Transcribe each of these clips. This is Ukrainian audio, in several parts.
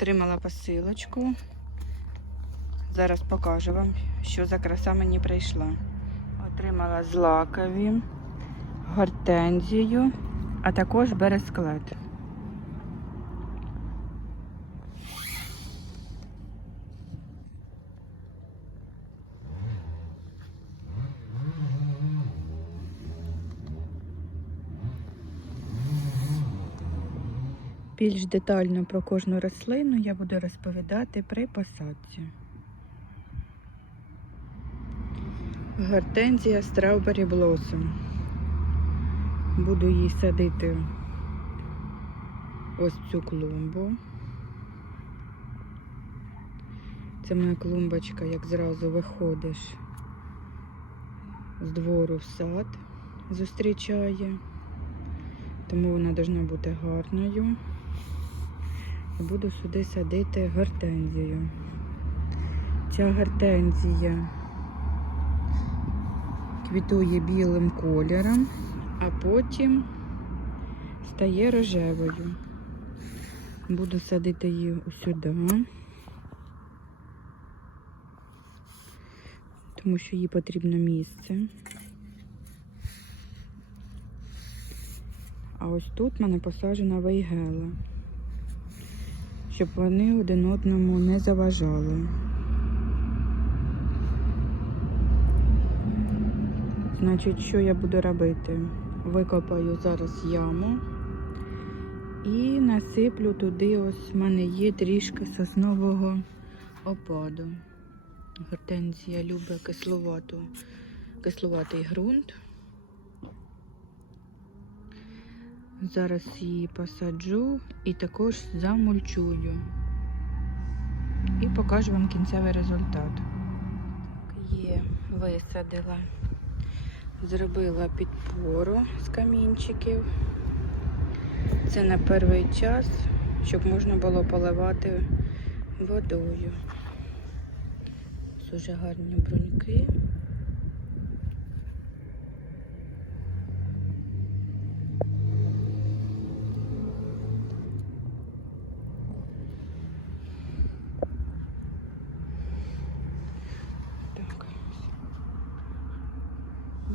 Отримала посилочку. Зараз покажу вам, що за краса мені прийшла. Отримала злакові, гортензію, а також бересклет. Більш детально про кожну рослину я буду розповідати при посадці. Гортензія Strawberry Blossom. Буду її садити ось цю клумбу. Це моя клумбочка, як зразу виходиш з двору в сад, зустрічає. Тому вона повинна бути гарною. Буду сюди садити гортензію. Ця гортензія квітує білим кольором, а потім стає рожевою. Буду садити її сюди, тому що їй потрібно місце. А ось тут в мене посаджена вейгела, щоб вони один одному не заважали. Значить, що я буду робити? Викопаю зараз яму і насиплю туди, ось в мене є трішки соснового опаду. Гортензія любить кисловату, кисловатий ґрунт. Зараз її посаджу і також замульчую. І покажу вам кінцевий результат. Є, висадила. Зробила підпору з камінчиків. Це на перший час, щоб можна було поливати водою. Дуже гарні бруньки.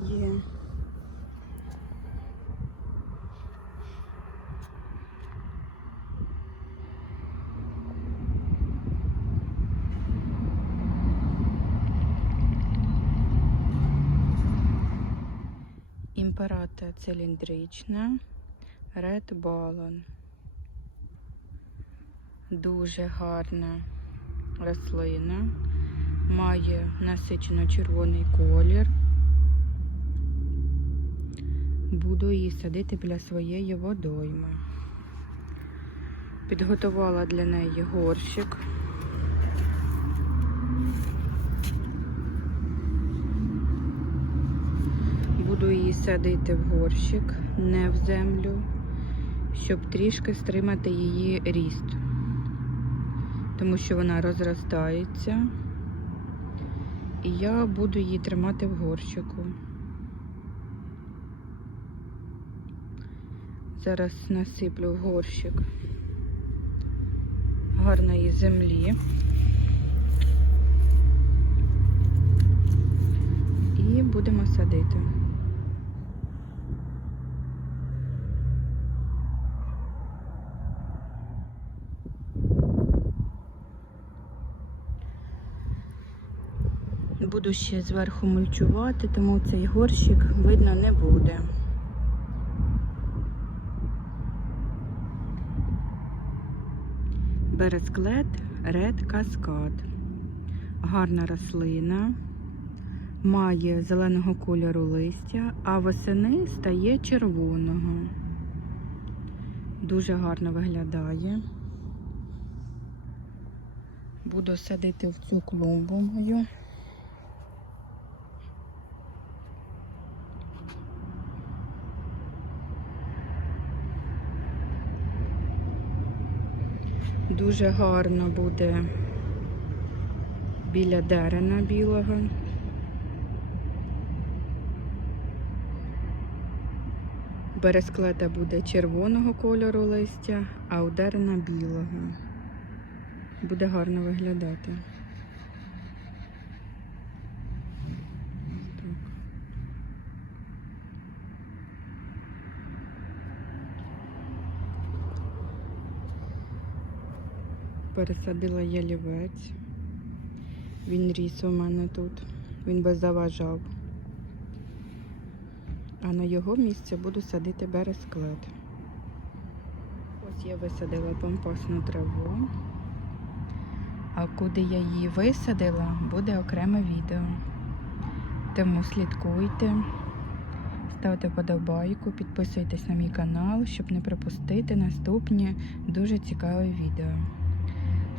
Є. Імперата циліндрична, Red Ballon. Дуже гарна рослина, має насичено червоний колір. Буду її садити біля своєї водойми. Підготувала для неї горщик. Буду її садити в горщик, не в землю, щоб трішки стримати її ріст, тому що вона розростається, і я буду її тримати в горщику. Зараз насиплю горщик гарної землі. І будемо садити. Буду ще зверху мульчувати, тому цей горщик видно не буде. Бересклет Red Cascade. Гарна рослина, має зеленого кольору листя, а восени стає червоного. Дуже гарно виглядає. Буду садити в цю клумбу мою. Дуже гарно буде біля дерена білого. Бересклета буде червоного кольору листя, а у дерена білого. Буде гарно виглядати. Пересадила ялівець. Він ріс у мене тут. Він би заважав. А на його місце буду садити бересклет. Ось я висадила помпасну траву. А куди я її висадила, буде окреме відео. Тому слідкуйте, ставте подобайку, підписуйтесь на мій канал, щоб не пропустити наступні дуже цікаві відео.